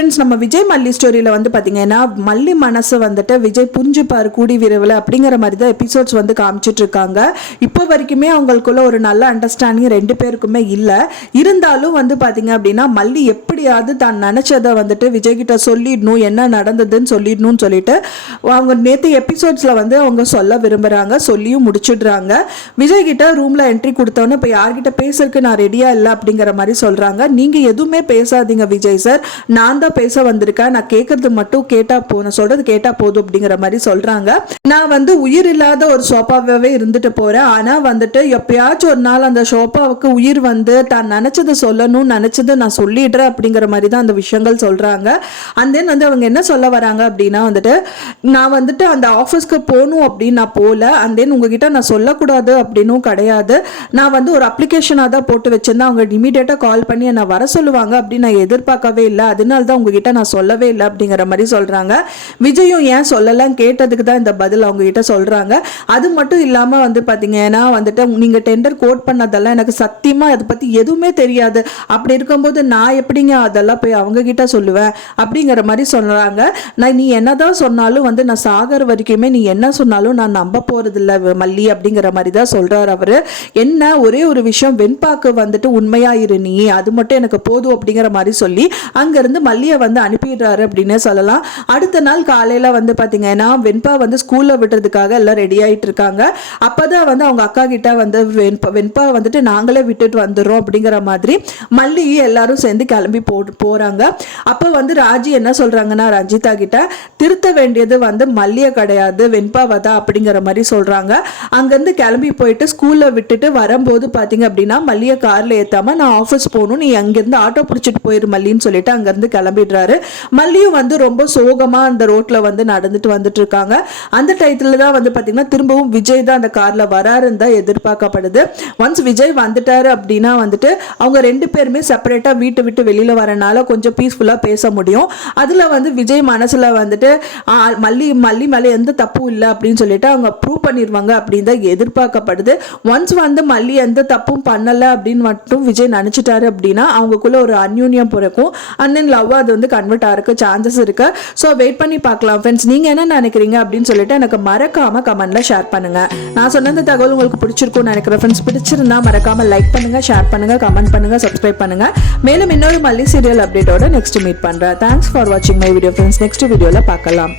Friends, நம்ம விஜய் மல்லி ஸ்டோரியில் வந்து பார்த்தீங்கன்னா மல்லி மனசை வந்துட்டு விஜய் புரிஞ்சுப்பார் கூடி விரைவில் அப்படிங்கிற மாதிரி தான் எபிசோட்ஸ் வந்து காமிச்சிட்டு இருக்காங்க. இப்போ வரைக்குமே அவங்களுக்குள்ள ஒரு நல்ல அண்டர்ஸ்டாண்டிங் ரெண்டு பேருக்குமே இல்லை. இருந்தாலும் வந்து பார்த்தீங்க அப்படின்னா மல்லி எப்படியாவது தான் நினச்சதை வந்துட்டு விஜய்கிட்ட சொல்லிடணும், என்ன நடந்ததுன்னு சொல்லிடணும்னு சொல்லிட்டு அவங்க நேற்று எபிசோட்ஸில் வந்து அவங்க சொல்ல விரும்புகிறாங்க. சொல்லியும் முடிச்சிடுறாங்க. விஜய்கிட்ட ரூமில் என்ட்ரி கொடுத்தோன்னே இப்போ யார்கிட்ட பேசுறதுக்கு நான் ரெடியாக இல்லை அப்படிங்கிற மாதிரி சொல்கிறாங்க. நீங்கள் எதுவுமே பேசாதீங்க விஜய் சார், நான் தான் பேச வந்திருக்கேன், நான் கேட்கறது மட்டும் கேட்டா போன சொல்றது கேட்டா போதும் அப்படிங்கிற மாதிரி சொல்றாங்க. நான் வந்து உயிர் இல்லாத ஒரு சோப்பாவே இருந்துட்டு போறேன், ஆனா வந்துட்டு எப்பயாச்சும் ஒரு நாள் அந்த சோப்பாவுக்கு உயிர் வந்து தான் நினைச்சதை சொல்லணும்னு நினைச்சதை நான் சொல்லிடுறேன் அப்படிங்கிற மாதிரி தான் அந்த விஷயங்கள் சொல்றாங்க. அண்ட் தென் வந்து அவங்க என்ன சொல்ல வராங்க அப்படின்னா வந்துட்டு நான் வந்துட்டு அந்த ஆஃபீஸ்க்கு போகணும் அப்படின்னு நான் போகல, அண்ட் தென் உங்ககிட்ட நான் சொல்லக்கூடாது அப்படின்னும் கிடையாது, நான் வந்து ஒரு அப்ளிகேஷனாக தான் போட்டு வச்சிருந்தேன், அவங்க இமீடியட்டாக கால் பண்ணி என்னை வர சொல்லுவாங்க அப்படின்னு நான் எதிர்பார்க்கவே இல்லை, அதனால தான் உங்ககிட்ட நான் சொல்லவே இல்லை அப்படிங்கிற மாதிரி சொல்றாங்க. விஜயும் ஏன் சொல்லலாம் கேட்டதுக்கு தான் இந்த பதில் அவங்க கிட்ட சொல்றாங்க. அது மட்டும் இல்லாம வந்து பாத்தீங்கன்னா வந்துட்டு நீங்க டெண்டர் கோட் பண்ணதெல்லாம் எனக்கு சத்தியமா அதை பத்தி எதுவுமே தெரியாது, அப்படி இருக்கும்போது நான் எப்படிங்க அதெல்லாம் போய் அவங்க கிட்ட சொல்லுவேன் அப்படிங்கிற மாதிரி சொல்றாங்க. நான் நீ என்னதான் சொன்னாலும் வந்து நான் சாகர வரைக்குமே நீ என்ன சொன்னாலும் நான் நம்ப போறது இல்லை மல்லி அப்படிங்கிற மாதிரி தான் சொல்றாரு அவரு. என்ன ஒரே ஒரு விஷயம், வெண்பாக்கு வந்துட்டு உண்மையா இரு நீ, அது மட்டும் எனக்கு போதும் அப்படிங்கிற மாதிரி சொல்லி அங்கிருந்து மல்லியை வந்து அனுப்பிடுறாரு அப்படின்னு சொல்லலாம். அடுத்த நாள் காலையில வந்து பாத்தீங்கன்னா வெண்பா வந்து ஸ்கூல்ல விடுறதுக்காக எல்லாம் ரெடி ஆயிட்டு இருக்காங்க. அப்பதான் வந்து அவங்க அக்கா கிட்ட வந்து வெண்பா வந்துட்டு நாங்களே விட்டுட்டு வந்துடுறோம் அப்படிங்கிற மாதிரி மல்லி எல்லாரும் சேர்ந்து கிளம்பி போறாங்க. அப்ப வந்து ராஜி என்ன சொல்றாங்கன்னா ரஞ்சிதா கிட்ட திருத்த வேண்டியது வந்து மல்லிய கிடையாது வெண்பாவை தான் அப்படிங்கிற மாதிரி சொல்றாங்க. அங்கிருந்து கிளம்பி போயிட்டு ஸ்கூல்ல விட்டுட்டு வரும்போது பாத்தீங்க அப்படின்னா மல்லிய கார்ல ஏத்தாம நான் ஆஃபீஸ் போகணும், நீ அங்கிருந்து ஆட்டோ பிடிச்சிட்டு போயிரு மல்லின்னு சொல்லிட்டு அங்கிருந்து கிளம்பிடுறாரு. மல்லியும் வந்து ரொம்ப சோகமா அந்த ரோட்ல வந்து நடந்துட்டு வந்துட்டு இருக்காங்க. அந்த டைத்துல தான் வந்து பாத்தீங்கன்னா திரும்பவும் விஜய் தான் அந்த கார்ல வராருன்னு தான் எதிர்பார்க்கப்படுது. ஒன்ஸ் விஜய் வந்துட்டாரு அப்படின்னா வந்துட்டு அவங்க ரெண்டு பேருமே செப்பரேட்டா வீட்டை விட்டு வெளியில வரனால கொஞ்சம் பீஸ்ஃபுல்லா பேச முடியும். அதுல வந்து விஜய் மனசுல வந்துட்டு மல்லி மேல எந்த தப்பும் இல்லை அப்படின்னு சொல்லிட்டு அவங்க ப்ரூவ் பண்ணிடுவாங்க அப்படின்னு தான் எதிர்பார்க்கப்படுது. ஒன்ஸ் வந்து மல்லி எந்த தப்பும் பண்ணல அப்படின்னு மட்டும் விஜய் நினைச்சிட்டாரு அப்படின்னா அவங்களுக்குள்ள ஒரு அந்யூன்யம் பிறக்கும். அண்ட் தென் லவ் அது வந்து கன்வெர்ட் ஆகிறதுக்கு சான்சஸ் இருக்கு. ஸோ வெயிட் பண்ணி பார்க்கலாம் ஃப்ரெண்ட்ஸ். நீங்க என்ன நினைக்கிறீங்க அப்படின்னு சொல்லிட்டு எனக்கு மறக்காம கமெண்ட்ல ஷேர் பண்ணுங்க. நான் சொன்ன இந்த தகவல் உங்களுக்கு பிடிச்சிருக்கும்னு நினைக்கிறேன் ஃப்ரெண்ட்ஸ். பிடிச்சிருந்தா மறக்காம லைக் பண்ணுங்க, ஷேர் பண்ணுங்க, கமெண்ட் பண்ணுங்க, சப்ஸ்கிரைப் பண்ணுங்க. மேலும் இன்னொரு மல்லி சீரியல் அப்டேட்டோட நெக்ஸ்ட் மீட் பண்றேன். தேங்க்ஸ் ஃபார் வாட்சிங் மை வீடியோ ஃப்ரெண்ட்ஸ். நெக்ஸ்ட் வீடியோல பார்க்கலாம்.